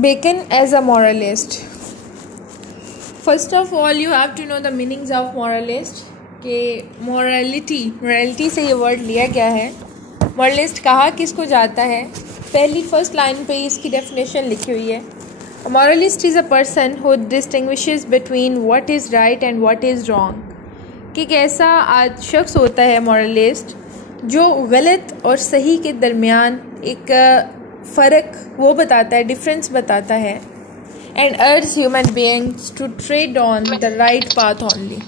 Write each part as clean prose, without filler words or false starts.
Bacon as a moralist. First of all, you have to know the meanings of moralist. कि morality से ये word लिया गया है. Moralist कहा किसको जाता है? पहली फर्स्ट लाइन पे इसकी डेफिनेशन लिखी हुई है. A moralist is a person who distinguishes between what is right and what is wrong. कि कैसा आज शख्स होता है moralist जो गलत और सही के दरमियान एक फ़र्क वो बताता है, डिफरेंस बताता है. And urge human beings to tread on the right path only.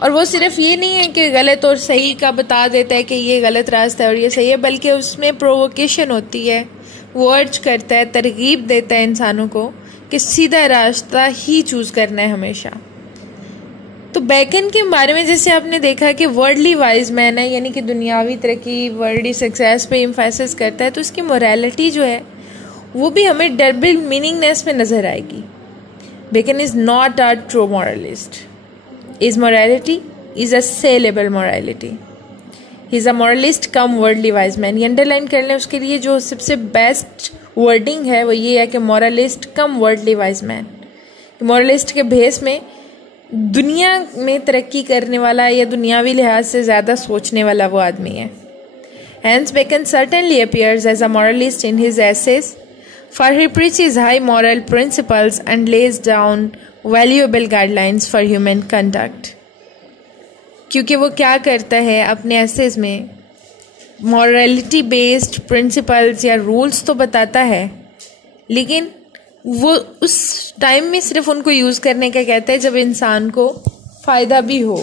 और वो सिर्फ ये नहीं है कि गलत और सही का बता देता है कि ये गलत रास्ता है और ये सही है, बल्कि उसमें प्रोवोकेशन होती है. वो अर्ज करता है, तरगीब देता है इंसानों को कि सीधा रास्ता ही चूज़ करना है हमेशा. तो बेकन के बारे में जैसे आपने देखा कि वर्ल्डली वाइज मैन है, यानी कि दुनियावी तरक्की, वर्ल्डली सक्सेस पे एम्फेसिस करता है, तो इसकी मोरालिटी जो है वो भी हमें डबल मीनिंगनेस में नज़र आएगी. Bacon is not a true moralist. Is morality is a saleable morality. He is a moralist cum worldly wise man. ये अंडरलाइन कर लें. उसके लिए जो सबसे बेस्ट वर्डिंग है वो ये है कि moralist cum worldly wise man. Moralist के भेस में दुनिया में तरक्की करने वाला या दुनियावी लिहाज से ज़्यादा सोचने वाला वो आदमी है. Hence Bacon certainly appears as a moralist in his essays, for he preaches high moral principles and lays down valuable guidelines for human conduct. क्योंकि वो क्या करता है अपने एसेज में, मॉरलिटी बेस्ड प्रिंसिपल्स या रूल्स तो बताता है, लेकिन वो उस टाइम में सिर्फ उनको यूज़ करने का कहता है जब इंसान को फ़ायदा भी हो.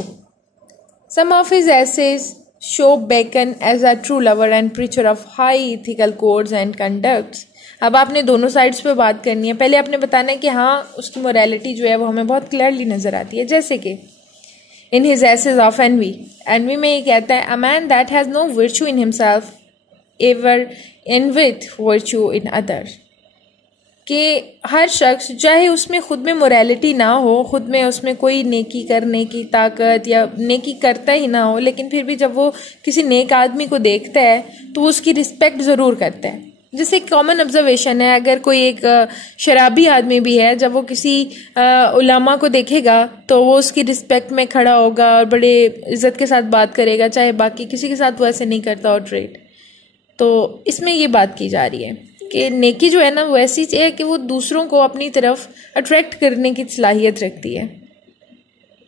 Some of his essays show Bacon as a true lover and preacher of high ethical codes and conducts. अब आपने दोनों साइड्स पे बात करनी है. पहले आपने बताना है कि हाँ उसकी मोरालिटी जो है वो हमें बहुत क्लियरली नज़र आती है. जैसे कि in his essays of envy में ये कहता है, a man that has no virtue in himself ever envieth virtue in others. कि हर शख्स चाहे उसमें खुद में मोरालिटी ना हो, खुद में उसमें कोई नेकी करने की ताकत या नेकी करता ही ना हो, लेकिन फिर भी जब वो किसी नेक आदमी को देखता है तो वो उसकी रिस्पेक्ट ज़रूर करता है. जैसे कॉमन ऑब्जर्वेशन है, अगर कोई एक शराबी आदमी भी है, जब वो किसी उलामा को देखेगा तो वो उसकी रिस्पेक्ट में खड़ा होगा और बड़े इज़्ज़त के साथ बात करेगा, चाहे बाकी किसी के साथ वो ऐसे नहीं करता और ट्रेड. तो इसमें ये बात की जा रही है कि नेकी जो है ना वो ऐसी है कि वो दूसरों को अपनी तरफ अट्रैक्ट करने की सलाहियत रखती है.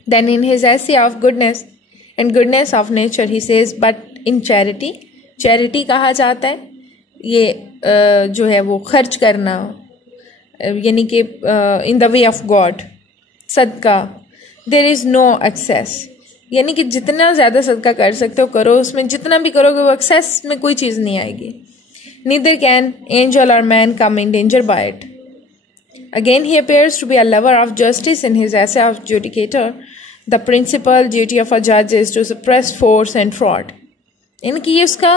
Then in his essay of goodness and goodness of nature he says, but in charity कहा जाता है ये जो है वो खर्च करना, यानी कि in the way of God, सदका, देयर इज़ नो एक्सेस. यानी कि जितना ज़्यादा सदका कर सकते हो करो, उसमें जितना भी करोगे वो एक्सेस में कोई चीज़ नहीं आएगी. Neither can angel or man come in danger by it. Again, he appears to be a lover of justice in his essay of Judicator. The principal duty of a judge is to suppress force and fraud. इनकी ये उसका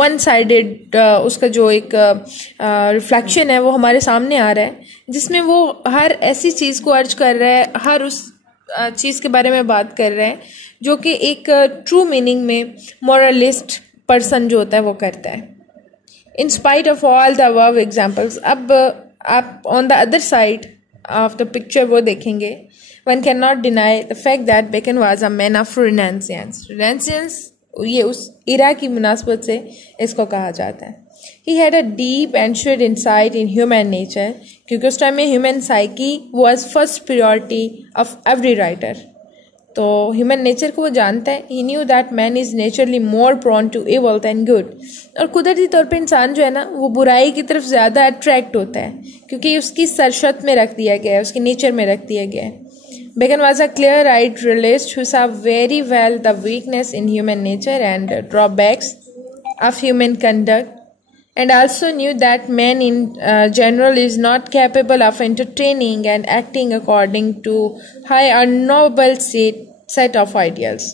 one-sided उसका जो एक reflection है वो हमारे सामने आ रहा है, जिसमें वो हर ऐसी चीज़ को अर्ज कर रहा है, हर उस चीज़ के बारे में बात कर रहा है जो कि एक ट्रू मीनिंग में मॉरलिस्ट पर्सन जो होता है वो करता है. In spite of all the above examples, अब आप on the other side of the picture वो देखेंगे, one cannot deny the fact that Bacon was a man of Renaissance. Renaissance ये उस इरा की मुनासबत से इसको कहा जाता है. He had a deep and shrewd insight in human nature, क्योंकि उस टाइम में human psyche was first priority of every writer. तो ह्यूमन नेचर को वो जानता है. He knew that man is naturally more prone to evil than good. और कुदरती तौर पे इंसान जो है ना वो बुराई की तरफ ज़्यादा अट्रैक्ट होता है, क्योंकि उसकी सरशत में रख दिया गया है, उसकी नेचर में रख दिया गया है. Bacon was a clear eyed realist who saw very well the weakness in human nature and drawbacks of human conduct, and also knew that man in general is not capable of entertaining and acting according to high or noble set of ideals.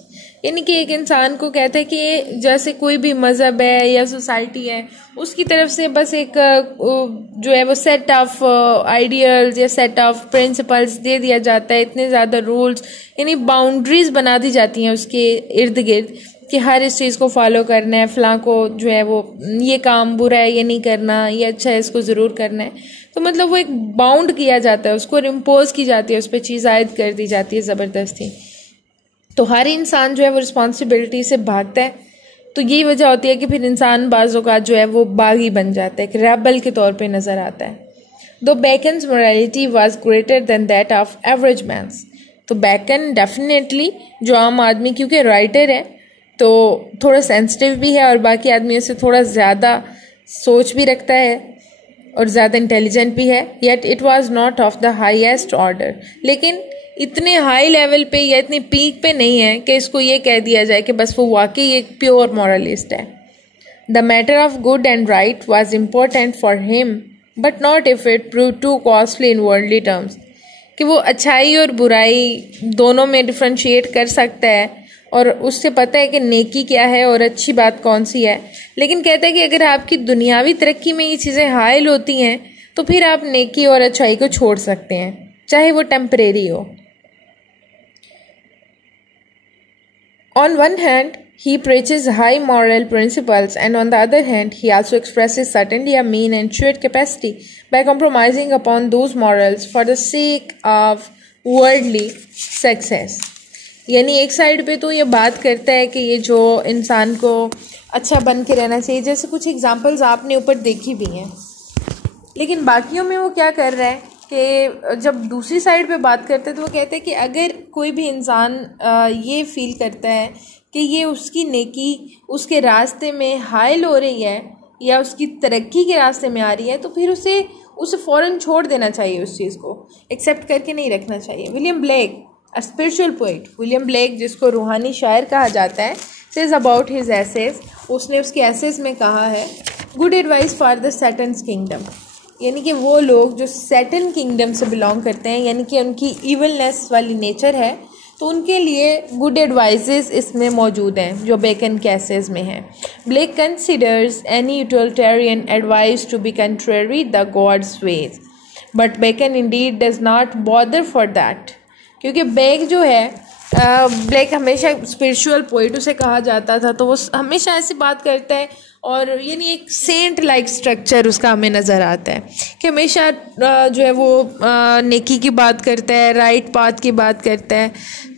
यानी कि एक इंसान को कहता है कि जैसे कोई भी मज़हब है या सोसाइटी है, उसकी तरफ से बस एक जो है वो सेट ऑफ आइडियल्स या सेट ऑफ प्रिंसिपल्स दे दिया जाता है, इतने ज़्यादा रूल्स यानी बाउंड्रीज बना दी जाती हैं उसके इर्द गिर्द कि हर इस चीज़ को फॉलो करना है, फ़लाँ को जो है वो ये काम बुरा है ये नहीं करना, ये अच्छा है इसको ज़रूर करना है। तो मतलब वो एक बाउंड किया जाता है, उसको इम्पोज की जाती है, उस पर चीज़ आयद कर दी जाती है ज़बरदस्ती। तो हर इंसान जो है वो रिस्पॉन्सिबिलिटी से भागता है। तो यही वजह होती है कि फिर इंसान बाज़ औक़ात जो है वो बागी बन जाता है, एक रेबल के तौर पे नज़र आता है। Though Bacon's morality was greater than that of average man's. तो बेकन डेफिनेटली जो आम आदमी, क्योंकि राइटर है तो थोड़ा सेंसिटिव भी है और बाकी आदमियों से थोड़ा ज़्यादा सोच भी रखता है और ज़्यादा इंटेलिजेंट भी है, yet it was not of the highest order. लेकिन इतने हाई लेवल पे या इतनी पीक पे नहीं है कि इसको ये कह दिया जाए कि बस वो वाकई एक प्योर मॉरलिस्ट है। The matter of good and right was important for him but not if it prove to costly in worldly terms. कि वो अच्छाई और बुराई दोनों में डिफ्रेंशिएट कर सकता है और उससे पता है कि नेकी क्या है और अच्छी बात कौन सी है। लेकिन कहता है कि अगर आपकी दुनियावी तरक्की में ये चीज़ें हायल होती हैं तो फिर आप नेकी और अच्छाई को छोड़ सकते हैं, चाहे वो टेम्परेरी हो। On one hand, he preaches high moral principles, and on the other hand, he also expresses certainly a mean and sheer capacity by compromising upon those morals for the sake of worldly success. यानी एक side पे तो ये बात करता है कि ये जो इंसान को अच्छा बन के रहना चाहिए, जैसे कुछ एग्जांपल्स आपने ऊपर देखी भी हैं, लेकिन बाकियों में वो क्या कर रहा है कि जब दूसरी साइड पे बात करते हैं तो वो कहते हैं कि अगर कोई भी इंसान ये फील करता है कि ये उसकी नेकी उसके रास्ते में हायल हो रही है या उसकी तरक्की के रास्ते में आ रही है, तो फिर उसे फ़ौरन छोड़ देना चाहिए, उस चीज़ को एक्सेप्ट करके नहीं रखना चाहिए। William Blake, a spiritual poet, William Blake जिसको रूहानी शायर कहा जाता है, सेज अबाउट हिज एसेज, उसने उसके एसेज में कहा है, good advice for the Satan's kingdom. यानी कि वो लोग जो सैटन किंगडम से बिलोंग करते हैं, यानी कि उनकी इवलनेस वाली नेचर है, तो उनके लिए गुड एडवाइजेस इसमें मौजूद हैं जो बेकन के एसेज में हैं। Blake considers any utilitarian advice to be contrary the God's ways, but Bacon indeed does not bother for that. क्योंकि बेक जो है, ब्लेक हमेशा स्पिरिचुअल पोइट उसे कहा जाता था, तो वो हमेशा ऐसी बात करता है और यानी एक सेंट लाइक स्ट्रक्चर उसका हमें नज़र आता है कि हमेशा जो है वो नेकी की बात करता है, राइट पाथ की बात करता है।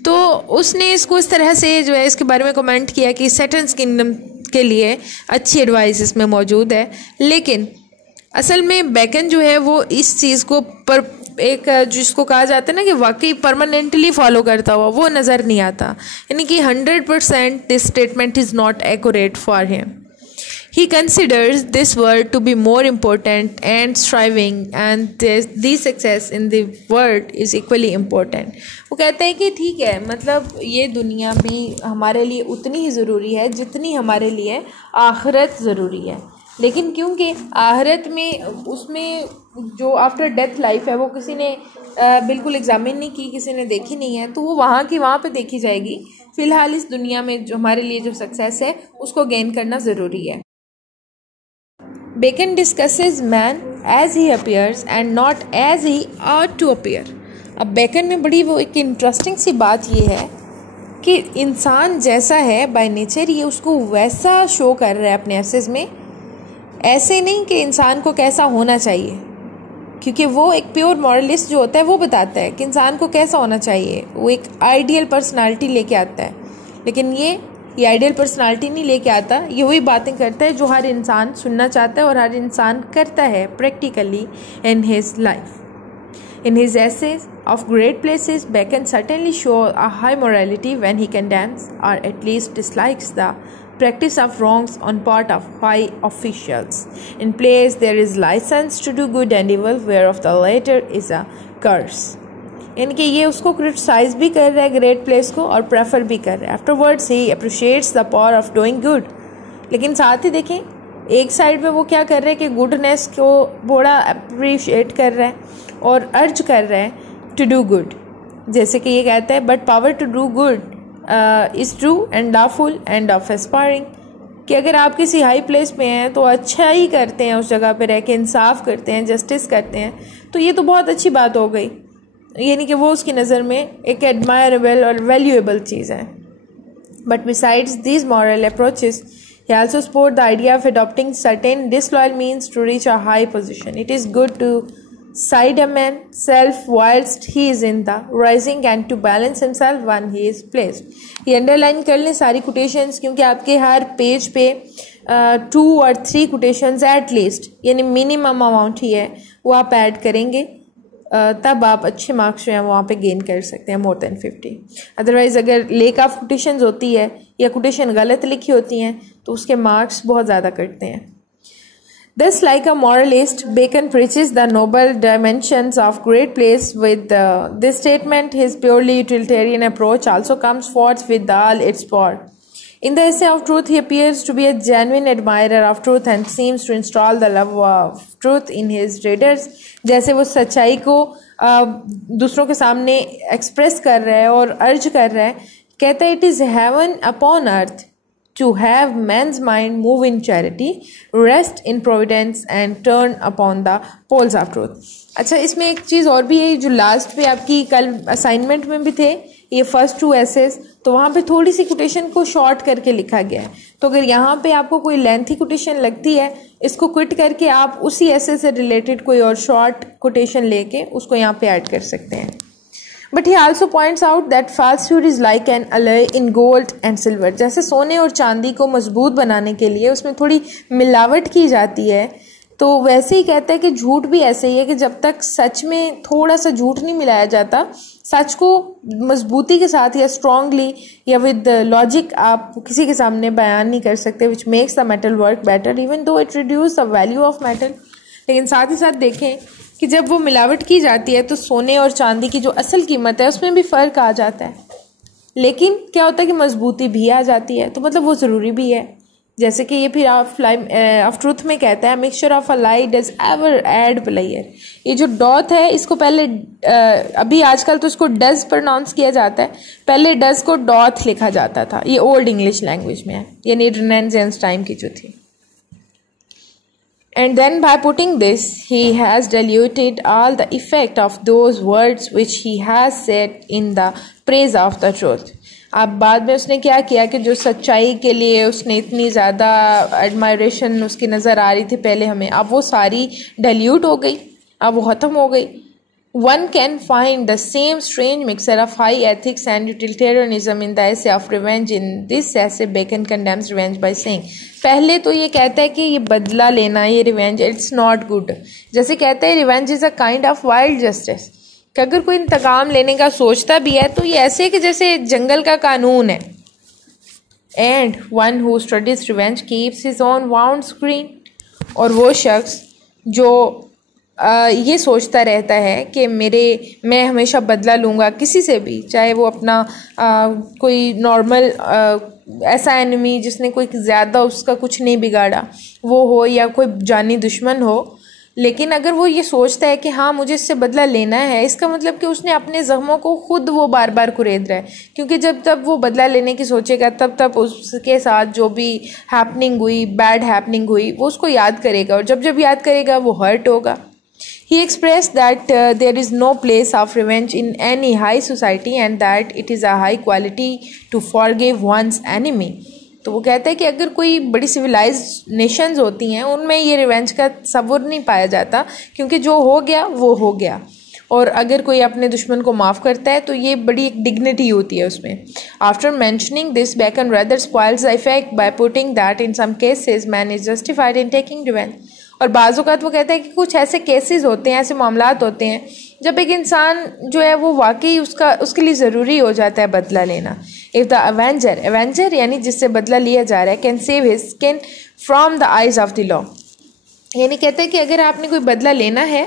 तो उसने इसको इस तरह से जो है इसके बारे में कमेंट किया कि सैटन्स किंगडम के लिए अच्छी एडवाइस इसमें मौजूद है। लेकिन असल में बेकन जो है वो इस चीज़ को पर एक जिसको कहा जाता है ना कि वाकई परमानेंटली फॉलो करता हुआ, वो नज़र नहीं आता। यानी कि 100% this statement is not accurate for him. He considers this world to be more important and striving and the success in the world is equally important. वो कहते हैं कि ठीक है, मतलब ये दुनिया भी हमारे लिए उतनी ही ज़रूरी है जितनी हमारे लिए आखिरत ज़रूरी है। लेकिन क्योंकि आखिरत में उसमें जो आफ्टर डेथ लाइफ है वो किसी ने बिल्कुल एग्जामिन नहीं की, किसी ने देखी नहीं है, तो वो वहाँ की वहाँ पे देखी जाएगी। फ़िलहाल इस दुनिया में जो हमारे लिए जो सक्सेस है उसको गेन करना ज़रूरी है। Bacon discusses man as he appears and not as he ought to appear. अब बेकन में बड़ी वो एक इंटरेस्टिंग सी बात ये है कि इंसान जैसा है बाय नेचर ये उसको वैसा शो कर रहा है अपने एसेज में, ऐसे नहीं कि इंसान को कैसा होना चाहिए। क्योंकि वो एक प्योर मॉरलिस्ट जो होता है वो बताता है कि इंसान को कैसा होना चाहिए, वो एक आइडियल पर्सनालिटी लेके आता है। लेकिन ये आइडियल पर्सनालिटी नहीं लेके आता, ये वही बातें करता है जो हर इंसान सुनना चाहता है और हर इंसान करता है practically in his life. In his essays of great places Bacon certainly show a high morality when he condemns और at least dislikes the practice of wrongs on part of high officials. In place there is license to do good and evil, whereof the latter is a curse. यानी कि ये उसको criticise भी कर रहा है great place को और प्रेफर भी कर रहा है। Afterwards he appreciates the power of doing good. लेकिन साथ ही देखें एक साइड पे वो क्या कर रहा है कि गुडनेस को बड़ा अप्रिशिएट कर रहा है और अर्ज कर रहा है टू डू गुड। जैसे कि ये कहता है but power to do good is true and lawful end of aspiring, कि अगर आप किसी हाई प्लेस पे हैं तो अच्छा ही करते हैं, उस जगह पे रह के इंसाफ करते हैं, जस्टिस करते हैं, तो ये तो बहुत अच्छी बात हो गई। यानी कि वो उसकी नज़र में एक एडमायरेबल और वैल्यूएबल चीज़ है। But besides these moral approaches, he also supports the idea of adopting certain disloyal means to reach a high position. It is good to side a man self whilst he is in the rising and to balance himself when he is placed. ये underline कर लें सारी quotations, क्योंकि आपके हर page पे 2 और 3 quotations at least, यानी minimum amount ही है, वो आप ऐड करेंगे, तब आप अच्छे मार्क्स जो हैं वहाँ पे गेन कर सकते हैं, मोर देन 50. अदरवाइज़ अगर लेक ऑफ कोटेशंस होती है या कोटेशन गलत लिखी होती हैं तो उसके मार्क्स बहुत ज़्यादा कटते हैं. Thus, like a moralist, Bacon preaches the noble dimensions of great place. With this statement, his purely utilitarian approach also comes forth with all its power. In the essay of truth, he appears to be a genuine admirer of truth and seems to install the love of truth in his readers. जैसे वो सच्चाई को दूसरों के सामने express कर रहा है और अर्ज कर रहा है, कहता है, it is heaven upon earth to have man's mind move in charity, rest in providence and turn upon the poles of truth. अच्छा, इसमें एक चीज़ और भी है, जो लास्ट पे आपकी कल असाइनमेंट में भी थे, ये फर्स्ट 2 एसेस, तो वहाँ पे थोड़ी सी कोटेशन को शॉर्ट करके लिखा गया है. तो अगर यहाँ पे आपको कोई लेंथी कोटेशन लगती है, इसको क्विट करके आप उसी एसे से रिलेटेड कोई और शॉर्ट कोटेशन लेके उसको यहाँ पे ऐड कर सकते हैं. But he also points out that falsehood is like an alloy in gold and silver. जैसे सोने और चांदी को मजबूत बनाने के लिए उसमें थोड़ी मिलावट की जाती है, तो वैसे ही कहता है कि झूठ भी ऐसे ही है कि जब तक सच में थोड़ा सा झूठ नहीं मिलाया जाता, सच को मजबूती के साथ या स्ट्रांगली या विद लॉजिक आप किसी के सामने बयान नहीं कर सकते, which makes the metal work better even though it reduce the value of metal. लेकिन साथ ही साथ देखें कि जब वो मिलावट की जाती है तो सोने और चांदी की जो असल कीमत है उसमें भी फ़र्क आ जाता है, लेकिन क्या होता है कि मजबूती भी आ जाती है, तो मतलब वो ज़रूरी भी है. जैसे कि ये फिर ऑफ ट्रूथ में कहता है, mixture of a lie does ever add pleasure. ये जो डॉथ है इसको पहले अभी आजकल तो इसको डज प्रोनाउंस किया जाता है, पहले डज को डॉथ लिखा जाता था. ये ओल्ड इंग्लिश लैंग्वेज में है, यानी रेनेसांस टाइम की जो थी. And then by putting this, he has diluted all the effect of those words which he has said in the praise of the truth. अब बाद में उसने क्या किया कि जो सच्चाई के लिए उसने इतनी ज़्यादा एडमायरेशन उसकी नज़र आ रही थी पहले हमें, अब वो सारी डाइल्यूट हो गई, अब वो ख़त्म हो गई. One can find the same strange mixture of high ethics and utilitarianism in the essay of revenge. In this essay, Bacon condemns revenge by saying, पहले तो ये कहता है कि ये बदला लेना, ये रिवेंज, इट्स नॉट गुड. जैसे कहता है revenge is a kind of wild justice, कि अगर कोई इंतकाम लेने का सोचता भी है तो ये ऐसे कि जैसे जंगल का कानून है. And one who studies revenge keeps his own wound screen. और वो शख्स जो ये सोचता रहता है कि मैं हमेशा बदला लूँगा किसी से भी, चाहे वो अपना कोई नॉर्मल ऐसा एनिमी जिसने कोई ज़्यादा उसका कुछ नहीं बिगाड़ा वो हो, या कोई जानी दुश्मन हो, लेकिन अगर वो ये सोचता है कि हाँ मुझे इससे बदला लेना है, इसका मतलब कि उसने अपने ज़ख्मों को खुद वो बार बार कुरेद रहा है. क्योंकि जब तब वो बदला लेने की सोचेगा तब उसके साथ जो भी हैपनिंग हुई, बैड हैपनिंग हुई, वो उसको याद करेगा, और जब याद करेगा वो हर्ट होगा. He expressed that there is no place of revenge in any high society and that it is a high quality to forgive one's enemy. तो वो कहता है कि अगर कोई बड़ी सिविलाइज्ड नेशंस होती हैं उनमें ये रिवेंज का तस्वुर नहीं पाया जाता, क्योंकि जो हो गया वो हो गया, और अगर कोई अपने दुश्मन को माफ़ करता है तो ये बड़ी एक डिग्निटी होती है उसमें. After mentioning this, Bacon rather spoils the effect by putting that in some cases man is justified in taking revenge. और बाज़ औक़ात वो कहता है कि कुछ ऐसे केसेस होते हैं, ऐसे मामलात होते हैं जब एक इंसान जो है वो वाकई उसके लिए ज़रूरी हो जाता है बदला लेना. इफ़ द एवेंजर यानी जिससे बदला लिया जा रहा है, can save his skin from the eyes of the law, यानी कहता है कि अगर आपने कोई बदला लेना है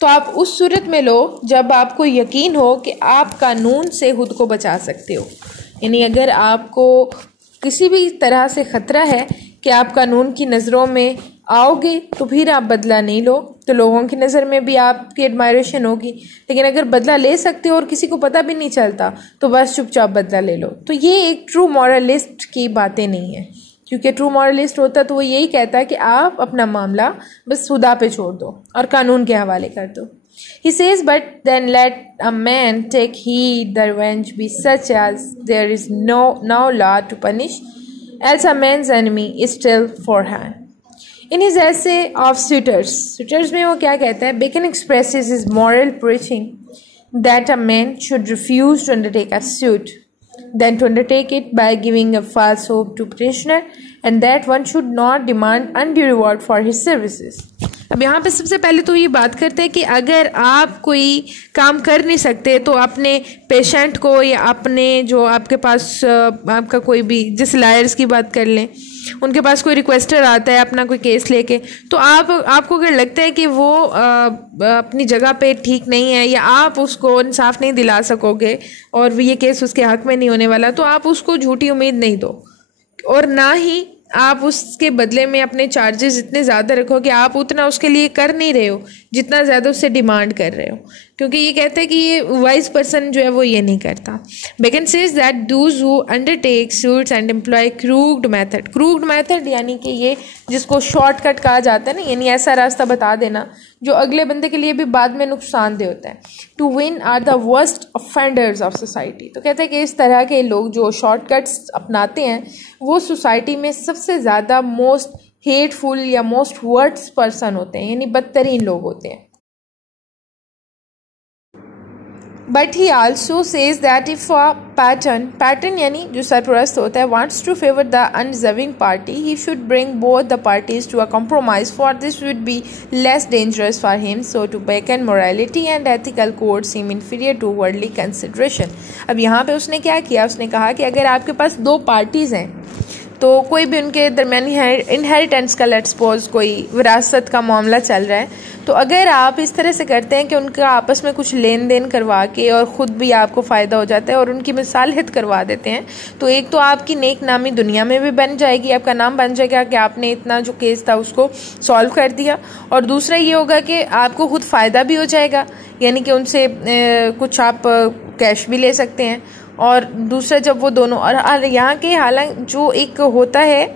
तो आप उस सूरत में लो जब आपको यकीन हो कि आप कानून से खुद को बचा सकते हो. यानी अगर आपको किसी भी तरह से ख़तरा है कि आप कानून की नज़रों में आओगे तो फिर आप बदला नहीं लो, तो लोगों की नज़र में भी आपकी एडमायरेशन होगी. लेकिन अगर बदला ले सकते हो और किसी को पता भी नहीं चलता तो बस चुपचाप बदला ले लो. तो ये एक ट्रू मॉरलिस्ट की बातें नहीं है, क्योंकि ट्रू मॉरलिस्ट होता तो वो यही कहता है कि आप अपना मामला बस खुदा पे छोड़ दो और कानून के हवाले कर दो. He says, but then let a man take heed the revenge be such as there is no law to punish, else a man's enemy is still forehand. In his essay of Suitors में वो क्या कहता है? Bacon expresses his moral preaching that a man should refuse to undertake a suit, then to undertake it by giving a false hope to petitioner, and that one should not demand undue reward for his services. अब यहाँ पे सबसे पहले तो ये बात करते हैं कि अगर आप कोई काम कर नहीं सकते तो अपने पेशेंट को या अपने जो आपके पास आपका कोई भी, जिस लायर्स की बात कर लें, उनके पास कोई रिक्वेस्टर आता है अपना कोई केस लेके, तो आपको अगर लगता है कि वो अपनी जगह पे ठीक नहीं है या आप उसको इंसाफ नहीं दिला सकोगे और ये केस उसके हक में नहीं होने वाला, तो आप उसको झूठी उम्मीद नहीं दो और ना ही आप उसके बदले में अपने चार्जेस इतने ज़्यादा रखो कि आप उतना उसके लिए कर नहीं रहे हो जितना ज़्यादा उससे डिमांड कर रहे हो, क्योंकि ये कहते हैं कि ये वाइज पर्सन जो है वो ये नहीं करता. Bacon says that those who undertake suits and employ crooked method यानी कि ये जिसको शॉर्टकट कहा जाता है ना, यानी ऐसा रास्ता बता देना जो अगले बंदे के लिए भी बाद में नुकसानदेह होता है. To win are the worst offenders of society. तो कहते हैं कि इस तरह के लोग जो शॉर्टकट्स अपनाते हैं वो सोसाइटी में सबसे ज़्यादा मोस्ट हेटफुल या मोस्ट वर्स्ट पर्सन होते हैं, यानी बदतरीन लोग होते हैं. But he also says that if a pattern यानी जो सरपरस्त होता है wants to favor the undeserving party, he should bring both the parties to a compromise, for this would be less dangerous for him. So to Bacon, morality and ethical codes seem inferior to worldly consideration. अब यहाँ पे उसने क्या किया, उसने कहा कि अगर आपके पास दो पार्टीज हैं तो कोई भी उनके दरमियान इनहेरिटेंस का लेट्स सपोज कोई विरासत का मामला चल रहा है, तो अगर आप इस तरह से करते हैं कि उनका आपस में कुछ लेन देन करवा के और ख़ुद भी आपको फ़ायदा हो जाता है और उनकी मिसालियत करवा देते हैं, तो एक तो आपकी नेक नामी दुनिया में भी बन जाएगी, आपका नाम बन जाएगा कि आपने इतना जो केस था उसको सॉल्व कर दिया, और दूसरा ये होगा कि आपको खुद फ़ायदा भी हो जाएगा, यानी कि उनसे कुछ आप कैश भी ले सकते हैं. और दूसरा जब वो दोनों, और यहाँ के हालांकि जो एक होता है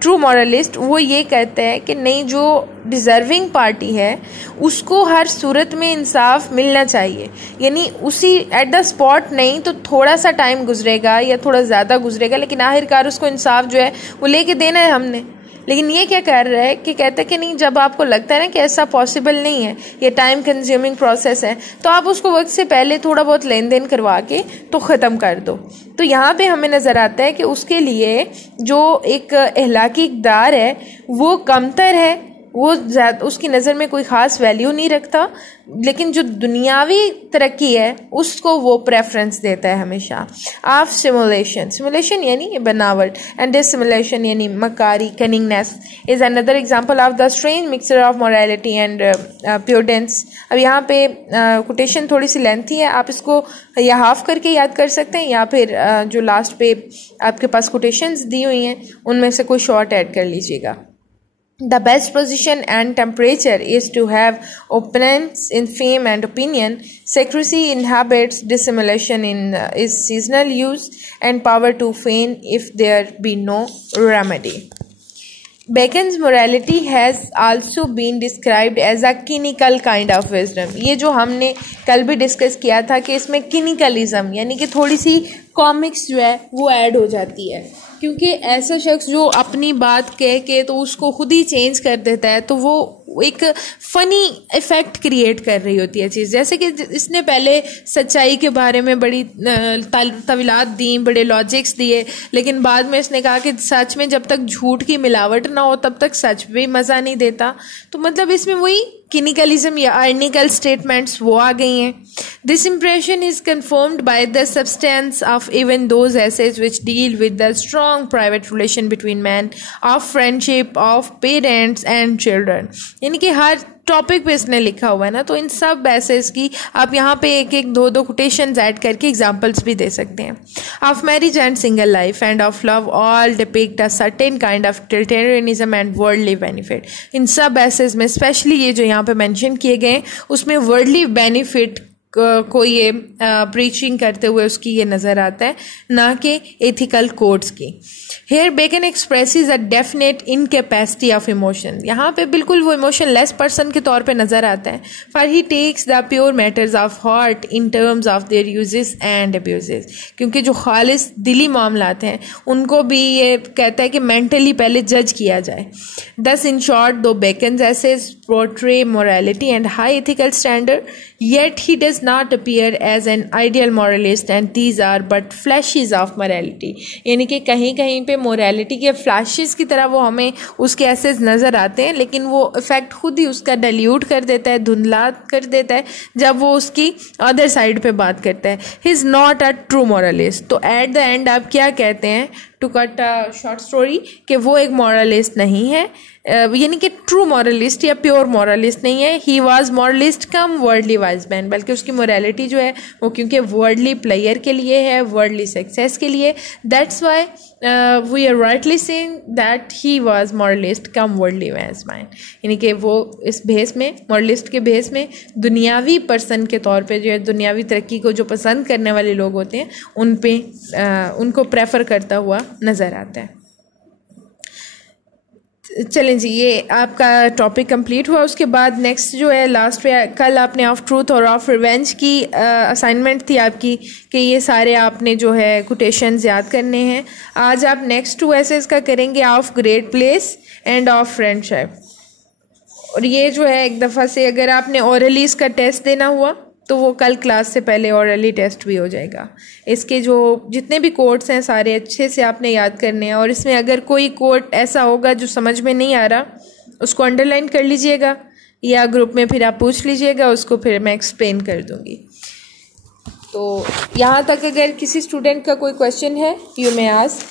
ट्रू मॉरलिस्ट, वो ये कहता है कि नहीं, जो डिज़र्विंग पार्टी है उसको हर सूरत में इंसाफ मिलना चाहिए, यानी उसी एट द स्पॉट नहीं तो थोड़ा सा टाइम गुजरेगा या थोड़ा ज़्यादा गुजरेगा, लेकिन आखिरकार उसको इंसाफ जो है वो लेके देना है हमने. लेकिन ये क्या कर रहा है कि कहता है कि नहीं, जब आपको लगता है ना कि ऐसा पॉसिबल नहीं है, ये टाइम कंज्यूमिंग प्रोसेस है, तो आप उसको वक्त से पहले थोड़ा बहुत लेन देन करवा के तो ख़त्म कर दो. तो यहाँ पे हमें नज़र आता है कि उसके लिए जो एक अहलाकी इक़दार है वो कमतर है, वो उसकी नज़र में कोई ख़ास वैल्यू नहीं रखता, लेकिन जो दुनियावी तरक्की है उसको वो प्रेफरेंस देता है हमेशा. ऑफ सिमुलेशन यानी बनावट, एंड डिसिमुलेशन यानी मकारी, cunningness is another example of the strange mixture of morality and prudence. अब यहाँ पे कोटेशन थोड़ी सी लेंथी है, आप इसको या हाफ करके याद कर सकते हैं या फिर जो लास्ट पे आपके पास कोटेशंस दी हुई हैं उनमें से कोई शॉर्ट ऐड कर लीजिएगा. The best position and temperature is to have openness in fame and opinion, secrecy in habits, dissimulation is seasonal use, and power to feign if there be no remedy. Bacon's morality has also been described as a cynical kind of wisdom. ये जो हमने कल भी discuss किया था कि इसमें cynicalism यानी कि थोड़ी सी कॉमिक्स जो है वो ऐड हो जाती है, क्योंकि ऐसा शख्स जो अपनी बात कह के तो उसको खुद ही चेंज कर देता है, तो वो एक फ़नी इफ़ेक्ट क्रिएट कर रही होती है चीज़. जैसे कि इसने पहले सच्चाई के बारे में बड़ी तवीलात दी, बड़े लॉजिक्स दिए, लेकिन बाद में इसने कहा कि सच में जब तक झूठ की मिलावट ना हो तब तक सच भी मज़ा नहीं देता. तो मतलब इसमें वही किनिकलिज्म या आर्निकल स्टेटमेंट्स वो आ गई हैं. This impression is confirmed by the substance of even those essays which deal with the strong private relation between man, of friendship, of parents and children. यानी कि हर टॉपिक पे इसने लिखा हुआ है ना, तो इन सब एसेज की आप यहाँ पे एक एक दो दो कोटेशंस ऐड करके एग्जांपल्स भी दे सकते हैं. Of marriage and single life and of love all depict a certain kind of utilitarianism and worldly benefit. इन सब एसेज में स्पेशली ये जो यहाँ पे मेंशन किए गए उसमें वर्ल्डली बेनिफिट को ये प्रीचिंग करते हुए उसकी ये नज़र आता है, ना कि एथिकल कोड्स की। Here Bacon expresses a definite incapacity of emotion, यहाँ पे बिल्कुल वो इमोशनलेस पर्सन के तौर पे नज़र आता है। For he takes the pure matters of heart in terms of their uses and abuses, क्योंकि जो खालिस दिली मामलात हैं उनको भी ये कहता है कि मेंटली पहले जज किया जाए। Thus in short though Bacon essays portray morality and high ethical standard, yet he does not appear as an ideal moralist and these are but flashes of morality, यानी कि कहीं कहीं पे मोरालिटी के फ्लैशेस की तरह वो हमें उसके ऐसे नज़र आते हैं, लेकिन वो इफेक्ट खुद ही उसका डाइल्यूट कर देता है, धुंधला कर देता है जब वो उसकी अदर साइड पे बात करता है। He is not a true moralist. तो एट द एंड आप क्या कहते हैं, to cut a short story, कि वो एक मॉरलिस्ट नहीं है, यानी कि ट्रू मॉरलिस्ट या प्योर मॉरलिस्ट नहीं है। He was moralist cum worldly wise man, बल्कि उसकी मॉरलिटी जो है वो क्योंकि वर्ल्डली प्लेयर के लिए है, वर्ल्डली सक्सेस के लिए, that's why we are rightly saying that he was moralist cum worldly wise man, यानी कि वो इस भेस में, मॉरलिस्ट के भेस में दुनियावी पर्सन के तौर पे जो है, दुनियावी तरक्की को जो पसंद करने वाले लोग होते हैं उन पे उनको प्रेफर करता हुआ नज़र आता है। चलें जी, ये आपका टॉपिक कंप्लीट हुआ। उसके बाद नेक्स्ट जो है लास्ट पे, कल आपने ऑफ ट्रूथ और ऑफ रिवेंज की असाइनमेंट थी आपकी कि ये सारे आपने जो है कोटेशंस याद करने हैं। आज आप नेक्स्ट 2 एसेज का करेंगे, of great place end of friendship. और ये जो है एक दफ़ा से अगर आपने ओरली इसका टेस्ट देना हुआ तो वो कल क्लास से पहले ओरली टेस्ट भी हो जाएगा। इसके जो जितने भी कोट्स हैं सारे अच्छे से आपने याद करने हैं, और इसमें अगर कोई कोट ऐसा होगा जो समझ में नहीं आ रहा उसको अंडरलाइन कर लीजिएगा, या ग्रुप में फिर आप पूछ लीजिएगा, उसको फिर मैं एक्सप्लेन कर दूँगी। तो यहाँ तक अगर किसी स्टूडेंट का कोई क्वेश्चन है, यू मे आस्क।